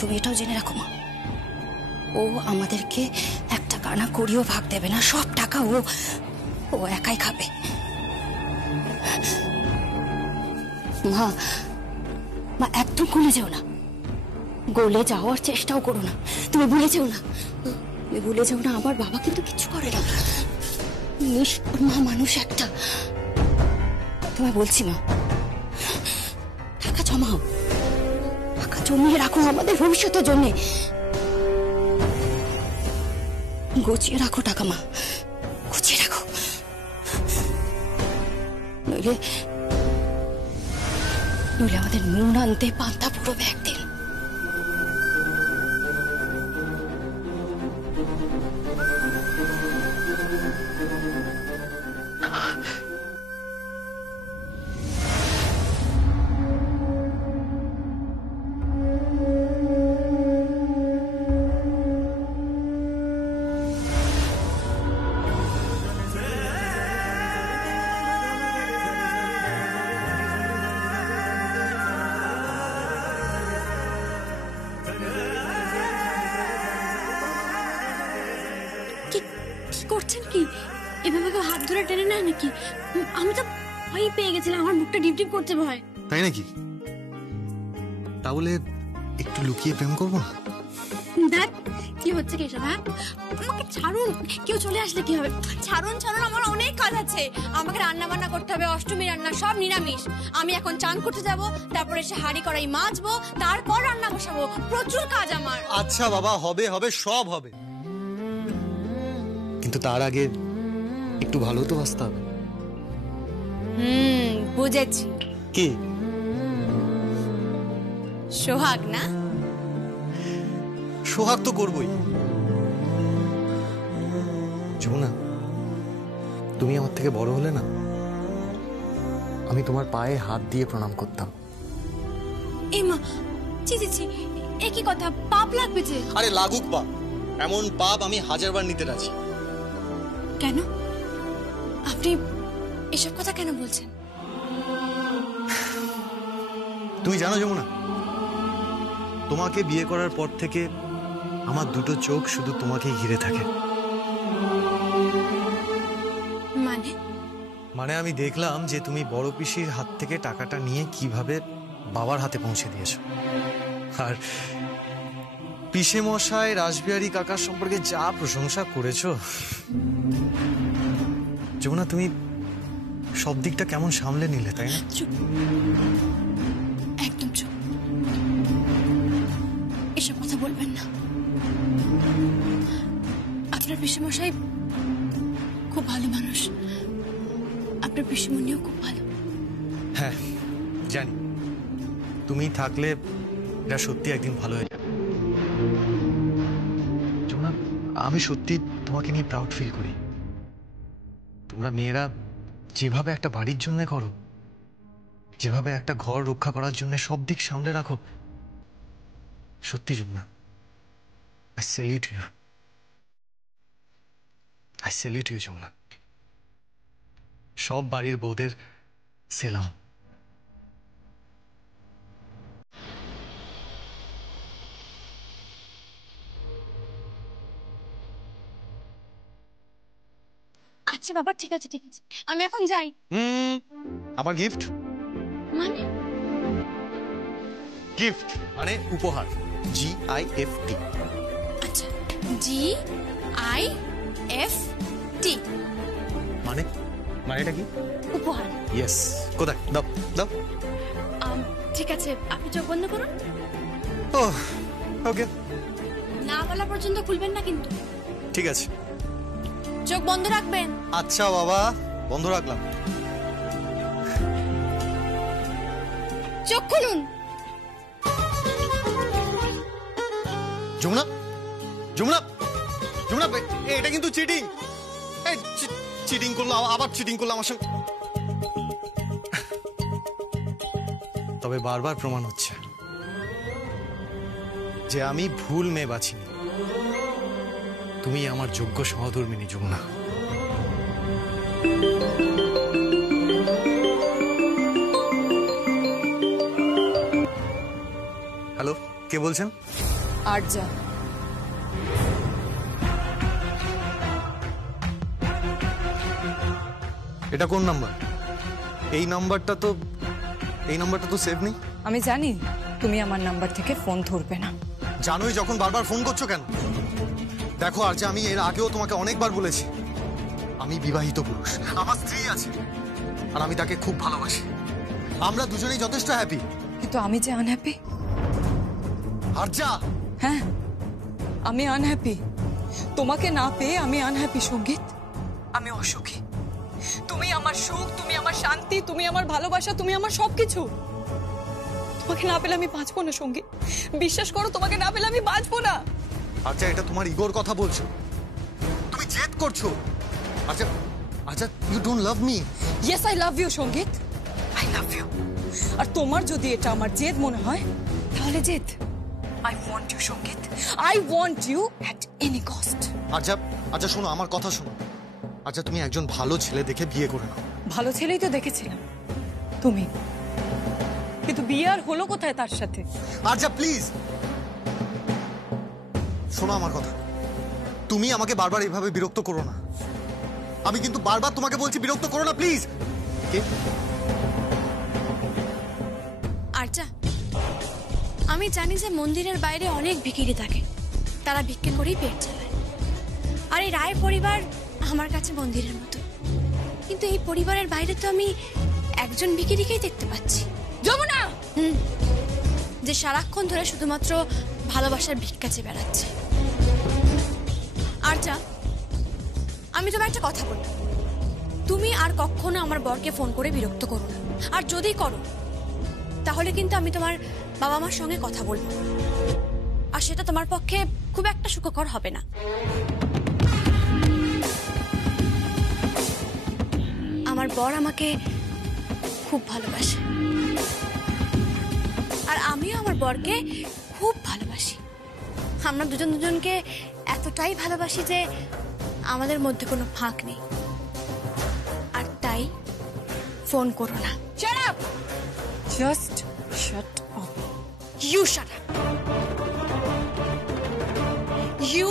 তুমি এটাও জেনে রাখো মা, ও আমাদেরকে একটা কানা করিও ভাগ দেবে না, সব টাকা ও একাই খাবে। মা মা একদম গলে যেও না, গলে যাওয়ার চেষ্টাও করো না, তুমি ভুলে যেও না, তুমি ভুলে যেও না আমার বাবা কিন্তু কিছু করে না, মা মানুষ একটা। তোমায় বলছি মা, টাকা জমাও, টাকা জমিয়ে রাখো আমাদের ভবিষ্যতের জন্য, গুছিয়ে রাখো টাকা মা, গুছিয়ে রাখো, নইলে আমাদের নুন আনতে পান্তা পুরোবে একদিন। করছেন কি? এভাবে কেউ হাত ধরে টেনে নেয় নাকি? আমি তো ভয় পেয়ে গেছিলাম, আমার বুকটা ডিপ ডিপ করছে ভয়। তাই নাকি? তাহলে একটু লুকিয়ে প্রেম করবো না? দেখ কি হচ্ছে কেশব, হ্যাঁ? আমাকে ছাড়ুন, কেউ চলে আসলে কি হবে? ছাড়ুন ছাড়ুন, আমার অনেক কাজ আছে, আমাকে রান্না বান্না করতে হবে, অষ্টমী রান্না সব নিরামিষ। আমি এখন চান করতে যাব, তারপর এসে হাঁড়ি কড়াই মাজবো, তারপর রান্না বসাবো, প্রচুর কাজ আমার। আচ্ছা বাবা, হবে হবে, সব হবে, কিন্তু তার আগে একটু ভালো তো বাঁচতে হবে। বুঝেছি। কি? সোহাগ না? সোহাগ তো করবই। যমুনা, তুমি আমার থেকে বড় হলে না, আমি তোমার পায়ে হাত দিয়ে প্রণাম করতাম। এই মা, ছি ছি ছি, একই কথা, পাপ লাগবে যে। আরে লাগুক পাপ, এমন পাপ আমি 1000বার নিতে রাজি। কেন? আপনি এসব কথা কেন বলছেন? তুমি জানো যমুনা, তোমাকে বিয়ে করার পর থেকে আমার দুটো চোখ শুধু তোমাকেই ঘিরে থাকে। মানে আমি দেখলাম যে তুমি বড় পিসির হাত থেকে টাকাটা নিয়ে কিভাবে বাবার হাতে পৌঁছে দিয়েছো, আর পিসে মশাই রাসবিহারী কাকার সম্পর্কে যা প্রশংসা করেছো। যমুনা, তুমি সব দিকটা কেমন সামলে নিলে, তাই না? চুপ, একদম চুপ, এসব কথা বলবেন না। আপনার পিসেমশাই খুব ভালো মানুষ, আপনার পিসিমণিও খুব ভালো। হ্যাঁ জানি, তুমি থাকলে এটা সত্যি একদিন ভালো হয়ে যাবে। যমুনা, আমি সত্যি তোমাকে নিয়ে প্রাউড ফিল করি। তোমরা মেয়েরা যেভাবে একটা বাড়ির জন্য করো, যেভাবে একটা ঘর রক্ষা করার জন্য সব দিক সামলে রাখো, সত্যি Jamuna, I salute you. I salute you Jamuna. সব বাড়ির বউদের সেলাম। আচ্ছা বাবা, ঠিক আছে ঠিক আছে, আমি এখন যাই। আমার গিফট মানে? গিফট মানে উপহার, GIFT। আচ্ছা, GIFT মানে? মানেটা কি? উপহার। ইয়েস, কোথায়? দাও দাও। ঠিক আছে, আপনি চোখ বন্ধ করুন। ওকে। না বলা পর্যন্ত খুলবেন না কিন্তু। ঠিক আছে, চোখ বন্ধ রাখবেন। আচ্ছা বাবা, বন্ধ রাখলাম। চোখ খুলুন। যমুনা, যমুনা, যমুনা, এটা কিন্তু চিটিং। চিটিং করলো, আবার চিটিং করলো আমার সঙ্গে। তবে বারবার প্রমাণ হচ্ছে যে আমি ভুল মেয়ে বাছিনি। তুমি আমার যোগ্য সহধর্মিনী যমুনা। হ্যালো, কে বলছেন? আরজা। এটা কোন নাম্বার? এই নাম্বারটা তো সেভ নেই। আমি জানি তুমি আমার নাম্বার থেকে ফোন ধরবে না। জানোই যখন বারবার ফোন করছো কেন? দেখো আর যে আমি এর আগেও তোমাকে অনেকবার বলেছি, আমি বিবাহিত পুরুষ, আমার স্ত্রী আছে, আর আমি তাকে খুব ভালোবাসি। আমরা দুজনেই যথেষ্ট হ্যাপি। কিন্তু আমি যে আনহ্যাপি। আর যা। হ্যাঁ, আমি আনহ্যাপি। তোমাকে না পেয়ে আমি আনহ্যাপি সঙ্গীত। আমি অসুখী। তুমি আমার সুখ, তুমি আমার শান্তি, তুমি আমার ভালোবাসা, তুমি আমার সবকিছু। তোমাকে না পেলে আমি বাঁচবো না সঙ্গীত। বিশ্বাস করো, তোমাকে না পেলে আমি বাঁচবো না। আচ্ছা, এটা তোমার ইগোর কথা বলছো? তুমি জেদ করছো? আচ্ছা আচ্ছা, you don't love me. Yes, I love you Sangeet, I love you. আর তোমার যদি এটা আমার জেদ মনে হয় তাহলে জেদ। I want you Sangeet, I want you at any cost. আচ্ছা আচ্ছা, শোনো আমার কথা শোনো। আচ্ছা, তুমি একজন ভালো ছেলে দেখে বিয়ে করে নাও। ভালো ছেলেই তো দেখেছিলাম তুমি, কিন্তু বিয়ে আর হলো কোথায় তার সাথে? আচ্ছা প্লিজ শোনো আমার কথা। তুমি আমাকে বারবার এইভাবে বিরক্ত করো না। আমি কিন্তু বারবার তোমাকে বলছি বিরক্ত করো না প্লিজ। আরজা, আমি জানি যে মন্দিরের বাইরে অনেক ভিখিরি থাকে, তারা ভিক্ষে করেই পেট চালায়। আর এই রায় পরিবার আমার কাছে মন্দিরের মতো, কিন্তু এই পরিবারের বাইরে তো আমি একজন ভিখিরিকেই দেখতে পাচ্ছি, যমুনা। যে সারাক্ষণ ধরে শুধুমাত্র ভালোবাসার ভিক্ষা চেয়ে বেড়াচ্ছে। আরজা, আমি তোমার একটা কথা বলি, তুমি আর কখনো আমার বরকে ফোন করে বিরক্ত করো না। আর যদি করো তাহলে কিন্তু আমি তোমার বাবা মার সঙ্গে কথা বলবো, আর সেটা তোমার পক্ষে খুব একটা সুখকর হবে না। আমার বর আমাকে খুব ভালোবাসে, আর আমিও আমার বরকে খুব ভালোবাসি। আমরা দুজন দুজনকে এতটাই ভালোবাসি যে আমাদের মধ্যে কোনো ফাঁক নেই। আর তাই ফোন করো না। Shut up! Just shut up. You shut up. You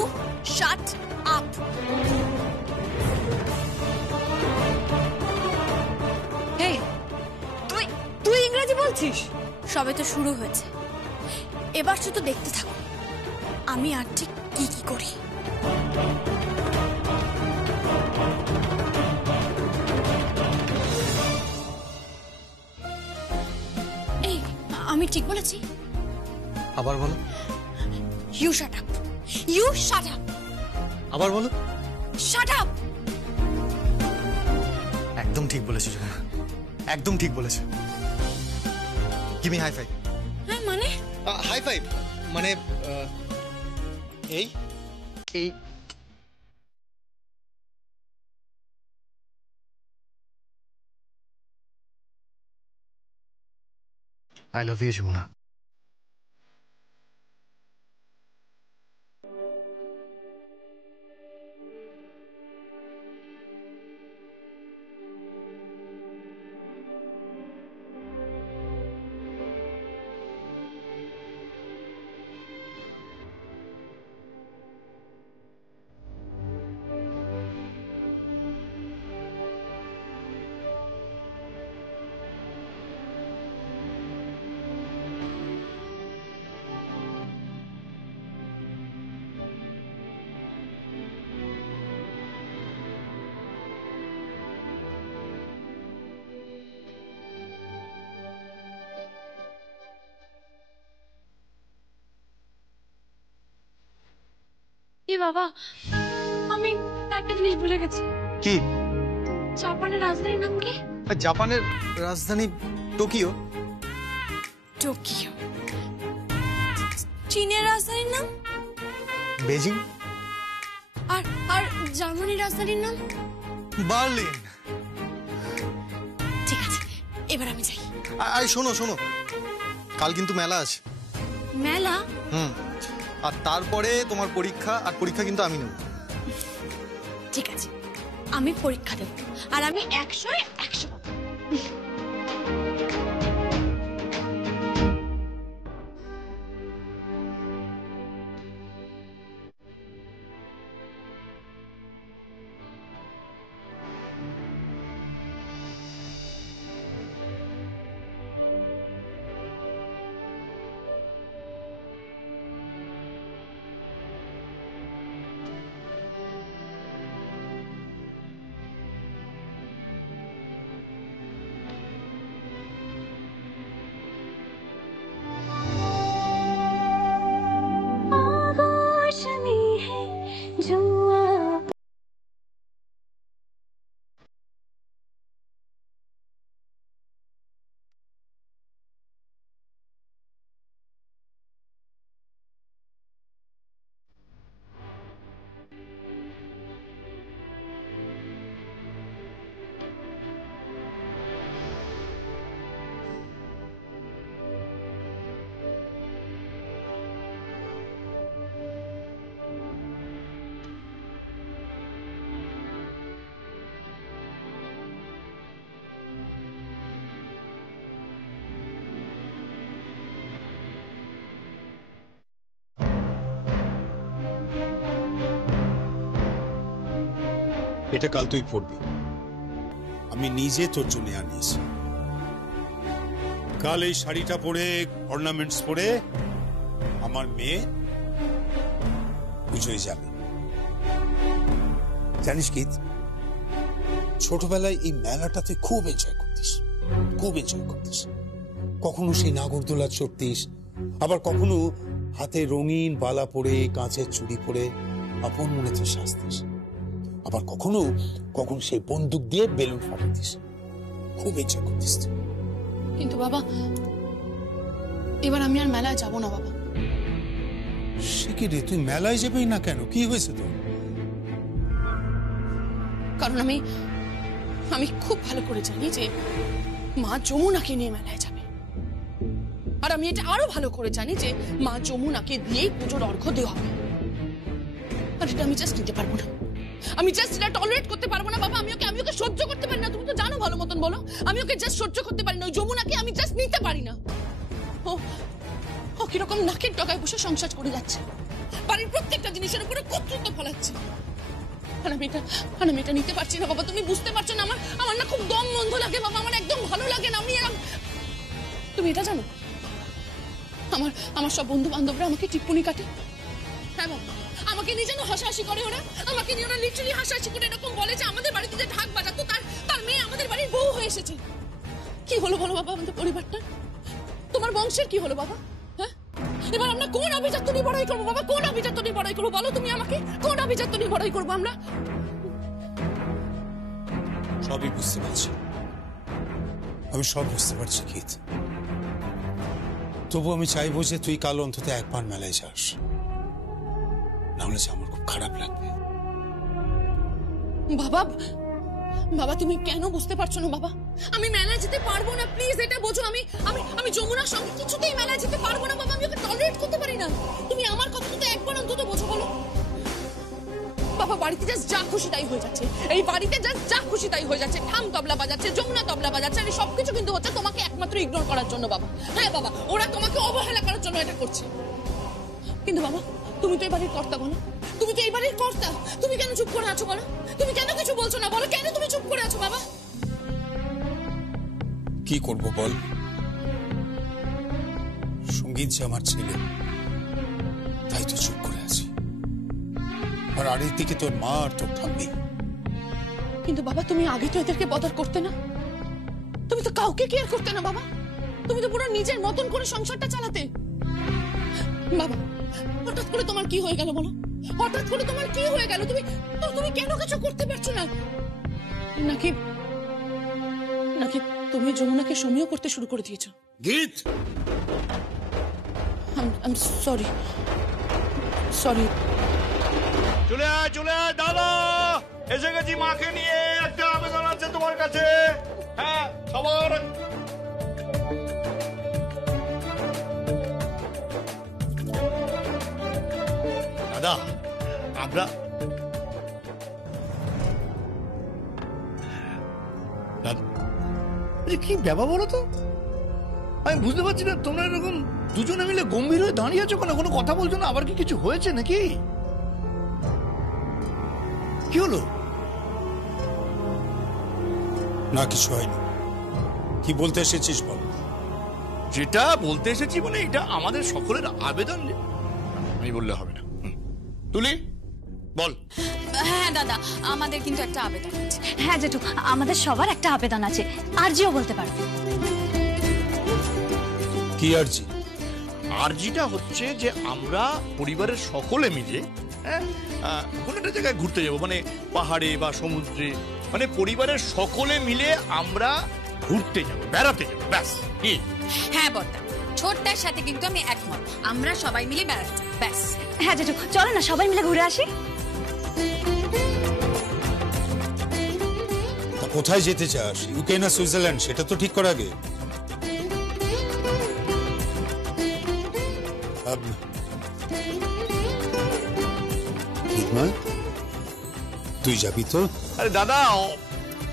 shut up. Hey, তুই ইংরেজি বলছিস? সবে তো শুরু হয়েছে, এবার শুধু দেখতে থাকো আমি আর ঠিক কি কি করি। এই, আমি ঠিক বলেছি? আবার বলো। You shut up. You shut up. আবার বলো। Shut up. একদম ঠিক বলেছো যমুনা, একদম ঠিক বলেছো। Give me high five. হ্যাঁ মানে? হাই ফাইভ মানে এই এই I love you, Jumuna. এ বাবা, আমি একটা জিনিস ভুলে গেছি। কি? জাপানের রাজধানীর নাম কি? জাপানের রাজধানী টোকিও। টোকিও। চীনের রাজধানীর নাম? বেজিং। আর আর জার্মানির রাজধানীর নাম? বার্লিন। ঠিক আছে, এবার আমি যাই। আর শোনো শোনো, কাল কিন্তু মেলা আছে। মেলা? আর তারপরে তোমার পরীক্ষা, আর পরীক্ষা কিন্তু আমি নেব। ঠিক আছে, আমি পরীক্ষা দেব, আর আমি 100-100 পাবো। এটা কাল তুই পড়বি, আমি নিজে তোর জন্য আনিয়েছি। কাল এই শাড়িটা পরে, অর্নামেন্টস পরে আমার মেয়ে পুজোয় যাবে। জানিস কি, ছোটবেলায় এই মেলাটা তুই খুব এনজয় করতিস, খুব এনজয় করতিস। কখনো সেই নাগরদোলা চড়তিস, আবার কখনো হাতে রঙিন বালা পরে, কাঁচের চুড়ি পরে আপন মনে তুই সাজতিস, আবার কখনো কখনো সেই বন্দুক দিয়ে বেলুন ফাটাতিস। খুব এনজয় করতিস তুই। কিন্তু বাবা, এবার আমি আর মেলায় যাব না বাবা। সে কি রে, তুই মেলায় যাবেই না কেন? কি হয়েছে তোর? কারণ আমি খুব ভালো করে জানি যে মা যমুনাকে নিয়ে মেলায় যাবে, আর আমি এটা আরো ভালো করে জানি যে মা যমুনাকে দিয়েই পুজোর অর্ঘ্য দেওয়া হবে। আর এটা আমি জাস্ট নিতে পারবো না, আমি জাস্ট এটা টলারেট করতে পারবো না বাবা। আমি ওকে সহ্য করতে পারি না। তুমি তো জানো ভালো মতন, বলো। আমি ওকে জাস্ট সহ্য করতে পারি না। ওই যমুনাকে আমি জাস্ট নিতে পারি না। ও কিরকম নাকের ডগায় বসে সংসার করে যাচ্ছে, বাড়ির প্রত্যেকটা জিনিসের উপরে কর্তৃত্ব ফলাচ্ছে। আর আমি এটা নিতে পারছি না বাবা। তুমি বুঝতে পারছো না, আমার না খুব দম বন্ধ লাগে বাবা। আমার একদম ভালো লাগে না। আমি তুমি এটা জানো, আমার সব বন্ধু বান্ধবরা আমাকে টিপ্পনি কাটে। হ্যাঁ বাবা, আমাকে নিয়ে যেন হাসাহাসি করে ওরা। আমাকে নিয়ে ওরা লিটারালি হাসাহাসি করে এরকম বলে যে আমাদের বাড়িতে যে ঢাক বাজাতো তার মেয়ে আমাদের বাড়ির বউ হয়ে এসেছে। কি হলো বলো বাবা আমাদের পরিবারটা? তোমার বংশের কি হলো বাবা? হ্যাঁ, এবার আমরা কোন অভিজাত্য নিয়ে বড়াই করবো বাবা? কোন অভিজাত্য নিয়ে বড়াই করবো বলো তুমি আমাকে? কোন অভিজাত্য নিয়ে বড়াই করবো আমরা? সবই বুঝতে পারছি, আমি সব বুঝতে পারছি গীত। তবু আমি চাইবো যে তুই কাল অন্তত একবার মেলায় যাস, নাহলে যে আমার খুব খারাপ লাগবে। বাবা বাবা, তুমি কেন বুঝতে পারছো না বাবা? আমি মেলায় যেতে পারবো না, প্লিজ এটা বোঝো। আমি যমুনার সঙ্গে কিছুতেই মেলায় যেতে পারবো না বাবা। আমি ওকে টলারেট করতে পারি না। তুমি আমার কথা তো একবার অন্তত বোঝো বলো বাবা। বাড়িতে জাস্ট যা খুশি তাই হয়ে যাচ্ছে, এই বাড়িতে জাস্ট যা খুশি তাই হয়ে যাচ্ছে। ঠাম তবলা বাজাচ্ছে, যমুনা তবলা বাজাচ্ছে, আর সবকিছু কিন্তু হচ্ছে তোমাকে একমাত্র ইগনোর করার জন্য বাবা। হ্যাঁ বাবা, ওরা তোমাকে অবহেলা করার জন্য এটা করছে। কিন্তু বাবা, তুমি তো এই বাড়ির কর্তা বলো, তুমি তো এই বাড়ির কর্তা। তুমি কেন চুপ করে আছো বলো? তুমি কেন কিছু বলছো না বলো? কেন তুমি চুপ করে আছো বাবা? কি করব বল, সঙ্গীত যে আমার ছেলে, তাই তো চুপ করে আছি। আর আরেক দিকে তোর মা আর তোর ঠাম্মি। কিন্তু বাবা, তুমি আগে তো এদেরকে বদার করতে না। তুমি তো কাউকে কেয়ার করতে না বাবা। তুমি তো পুরো নিজের মতন করে সংসারটা চালাতে। বাবা, হঠাৎ করে তোমার কি হয়ে গেল বলো? হঠাৎ করে তোমার কি হয়ে গেল? তুমি কেন কিছু করতে পারছো না? নাকি তুমি যমুনাকে সমীহ করতে শুরু করে দিয়েছো? গীত, I'm sorry. চলে আয় দাদা, এসে গেছি মাকে নিয়ে। একটা আবেদন আছে তোমার কাছে। হ্যাঁ, সবার দাদা, আমরা কি ব্যাপার বলো তো? আমি বুঝতে পারছি না, তোমরা এরকম দুজনে মিলে গম্ভীর হয়ে দাঁড়িয়ে আছো কেন? কোনো কথা বলছো না? আবার কি কিছু হয়েছে নাকি? কি হলো? না কিছু হয়নি। কি বলতে এসেছিস বল। যেটা বলতে এসেছি মানে এটা আমাদের সকলের আবেদন। আমি বললে হবে না। তুলি বল। হ্যাঁ দাদা, আমাদের কিন্তু একটা আবেদন আছে। হ্যাঁ জেঠু, আমাদের সবার একটা আবেদন আছে। আরজিও বলতে পারো। কি আরজি? আরজিটা হচ্ছে যে আমরা পরিবারের সকলে মিলে কোনো একটা জায়গায় ঘুরতে যাবো, মানে পাহাড়ে বা সমুদ্রে, মানে পরিবারের সকলে মিলে আমরা ঘুরতে যাবো, বেড়াতে যাবো, ব্যাস। কি? হ্যাঁ বড়দা, ছোটটার সাথে কিন্তু আমি একমত। আমরা সবাই মিলে বেড়াতে যাবো, ব্যাস। হ্যাঁ জেঠু, চলো না সবাই মিলে ঘুরে আসি। কোথায় যেতে চাস? ইউকে না সুইজারল্যান্ড, সেটা তো ঠিক করা আগে। তুই যাবি তো? আরে দাদা,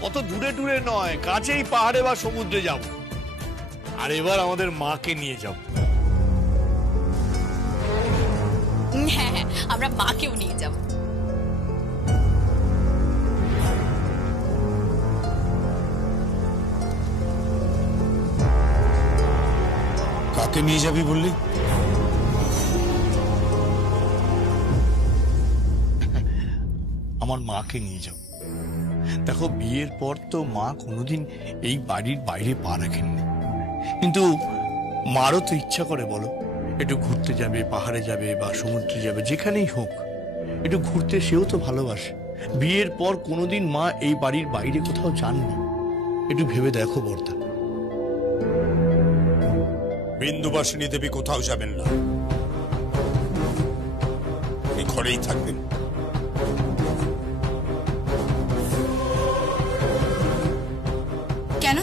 অত দূরে দূরে নয়, কাছেই পাহাড়ে বা সমুদ্রে যাব। আর এবার আমাদের মাকে নিয়ে যাব। হ্যাঁ, আমরা মাকেও নিয়ে যাব। কাকে নিয়ে যাবি বললি? আমার মাকে নিয়ে যাও। দেখো, বিয়ের পর তো মা কোনোদিন এই বাড়ির বাইরে পা রাখেননি, কিন্তু মারও তো ইচ্ছা করে বলো, একটু ঘুরতে যাবে, পাহাড়ে যাবে বা সমুদ্রে যাবে, যেখানেই হোক একটু ঘুরতে সেও তো ভালোবাসে। বিয়ের পর কোনোদিন মা এই বাড়ির বাইরে কোথাও যাননি। একটু ভেবে দেখো বর্দা। বিন্দুবাসিনী দেবী কোথাও যাবেন না, এই ঘরেই থাকবেন। কেন?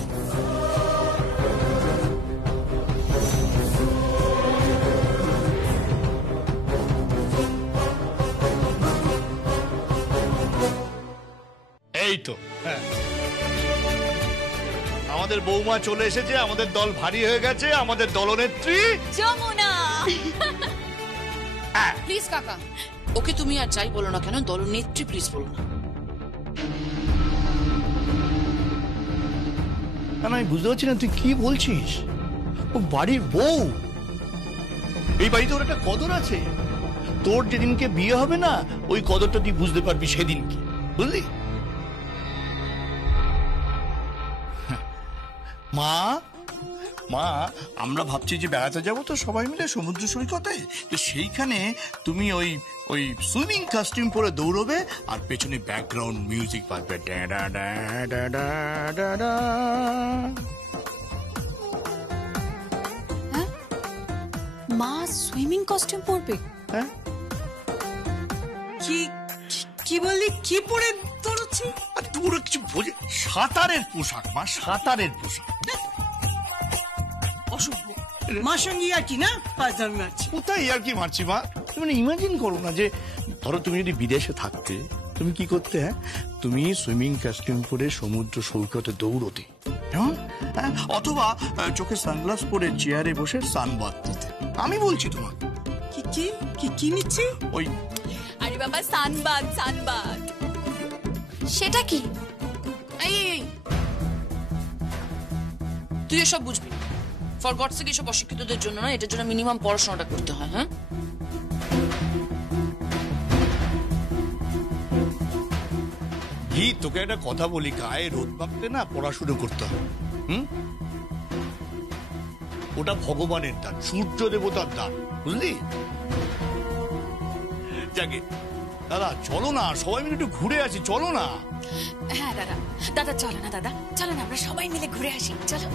এই তো আমাদের বৌমা চলে এসেছে, আমাদের দল ভারী হয়ে গেছে, আমাদের দলনেত্রী যমুনা। প্লিজ কাকা, ওকে তুমি আর যাই বলো না কেন, দলনেত্রী প্লিজ বলো না। আমি বুঝতে পারছি না তুই কি বলছিস। ও বাড়ির বউ, এই বাড়িতে ওর একটা কদর আছে। তোর যেদিনকে বিয়ে হবে না, ওই কদরটা তুই বুঝতে পারবি সেদিনকে, বুঝলি? মা, মা, আমরা ভাবছি যে বেড়াতে যাবো তো সবাই মিলে সমুদ্র সৈকতে, তো সেইখানে তুমি ওই ওই সুইমিং কস্টিউম পরে দৌড়বে আর পেছনে ব্যাকগ্রাউন্ড মিউজিক বাজবে। মা সুইমিং কস্টিউম পরবে? হ্যাঁ, কি কি বললি? কি পরে দৌড়চ্ছি? আর তোর কিছু বোঝে? সাঁতারের পোশাক মা, সাঁতারের পোশাক। অসভ্য। মার সঙ্গে আর কি না পাঁচদামি মারছি। কোথায় আর কি মারছি মা? তুমি ইমাজিন করো না যে ধরো তুমি যদি বিদেশে থাকতে, তুমি কি করতে? হ্যাঁ, তুমি সুইমিং কস্টিউম পরে সমুদ্র সৈকতে দৌড়তে, হ্যাঁ, অথবা চোখে সানগ্লাস পরে চেয়ারে বসে সানবাদ দিতে। আমি বলছি তোমাকে। কি কি কি কি নিচ্ছি? ওই আরে বাবা, সানবাদ, সানবাদ। সেটা কি? এই এই, তুই এসব বুঝবি না। ফর গডস সেক এসব অশিক্ষিতদের জন্য না, এটার জন্য মিনিমাম পড়াশোনাটা করতে হয়। হ্যাঁ, ঘি, তোকে একটা কথা বলি, গায়ে রোদ মাখতে না পড়াশুনো করতে হবে। ওটা ভগবানের দান, সূর্য দেবতার দান, বুঝলি? যাকে দাদা, চলো না, সবাই মিলে একটু ঘুরে আসি, চলো না। হ্যাঁ দাদা, দাদা চলো না, দাদা চলো না, আমরা সবাই মিলে ঘুরে আসি, চলো।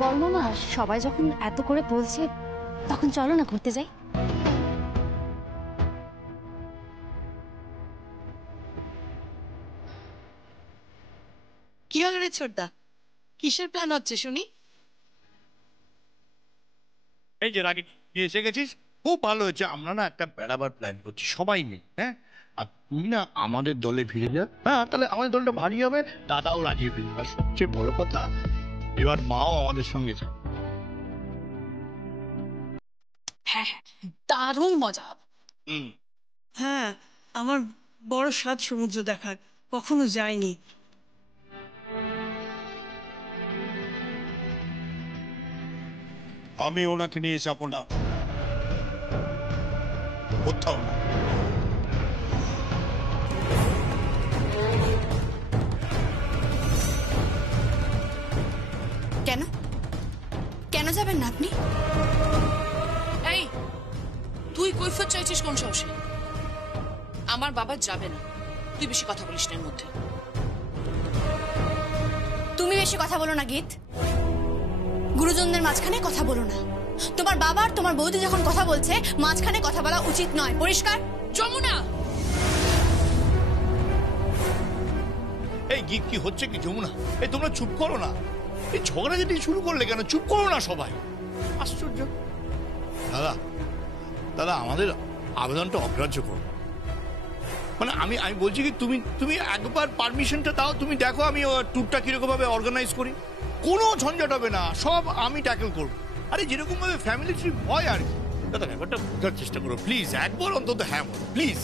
বল মামা, সবাই যখন এত করে বলছে তখন চলো না ঘুরতে যাই। কি হলো রে ছোটদা? কিসের প্ল্যান হচ্ছে শুনি? এই যে রাগে এসে গেছিস, খুব ভালো হয়েছে। আমরা না একটা বেড়াবার প্ল্যান করছি সবাই মিলে, হ্যাঁ, আর তুই না আমাদের দলে ভিড়ে যা। হ্যাঁ, তাহলে আমাদের দলটা ভারী হবে, দাদাও রাজি হবে। আর সবচেয়ে বড় কথা, এবার মাও আমাদের সঙ্গে যাবে। হ্যাঁ হ্যাঁ, দারুণ মজা হবে। হ্যাঁ, আমার বড় স্বাদ সমুদ্র দেখার, কখনো যাইনি। আমি ওনাকে নিয়ে যাবো না, কোথাও না। কেন? কেন যাবেন না আপনি? এই, তুই কৈফিয়ত চাইছিস কোন সাহসে? আমার বাবা যাবে না, তুই বেশি কথা বলিস না এর মধ্যে। তুমি বেশি কথা বলো না গীত, গুরুজনদের মাঝখানে কথা বলো না। তোমার বাবা আর তোমার বৌদি যখন কথা বলছে, মাঝখানে কথা বলা উচিত নয়, পরিষ্কার? যমুনা, এই গীত কি হচ্ছে কি যমুনা? এই তোমরা চুপ করো না, এই ঝগড়া যেটি শুরু করলে কেন? চুপ করো না সবাই, আশ্চর্য। দাদা, দাদা, আমাদের আবেদনটা অগ্রাহ্য করো। মানে আমি বলছি কি, তুমি একবার পারমিশনটা দাও, তুমি দেখো আমি ট্যুরটা কিরকম ভাবে অর্গানাইজ করি। কোনো ঝঞ্ঝাট হবে না, সব আমি ট্যাকেল করবো। আরে যেরকম ভাবে ফ্যামিলি ট্রিপ হয় আর কি। দাদা, ব্যাপারটা বোঝার চেষ্টা করো প্লিজ, একবার অন্তত হ্যাঁ বলো প্লিজ।